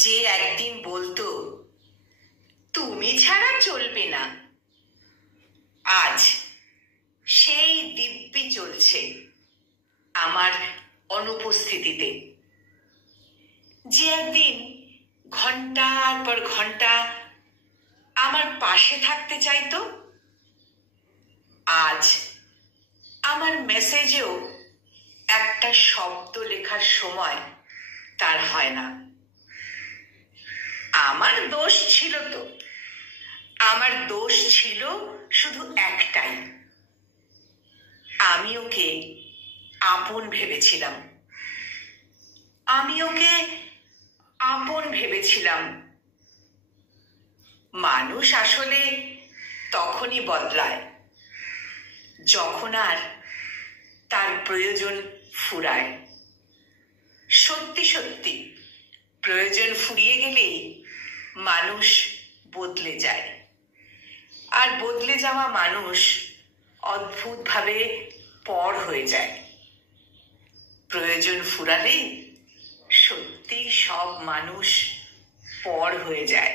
যে একদিন বলতো তুমি ছাড়া চলবে না, আজ সেই দিব্যি চলছে আমার অনুপস্থিতিতে। যে একদিন ঘন্টার পর ঘন্টা আমার পাশে থাকতে চাইতো, আজ আমার মেসেজেও একটা শব্দ লেখার সময় তার হয় না। আমার দোষ ছিল তো, আমার দোষ ছিল শুধু একটাই, আমি ওকে আপন ভেবেছিলাম। আমি ওকে আপন ভেবেছিলাম। মানুষ আসলে তখনই বদলায় যখন আর তার প্রয়োজন ফুরায়। সত্যি সত্যি প্রয়োজন ফুরিয়ে গেলেই মানুষ বদলে যায়, আর বদলে যাওয়া মানুষ অদ্ভুতভাবে পর হয়ে যায়। প্রয়োজন ফুরালে সত্যি সব মানুষ পর হয়ে যায়।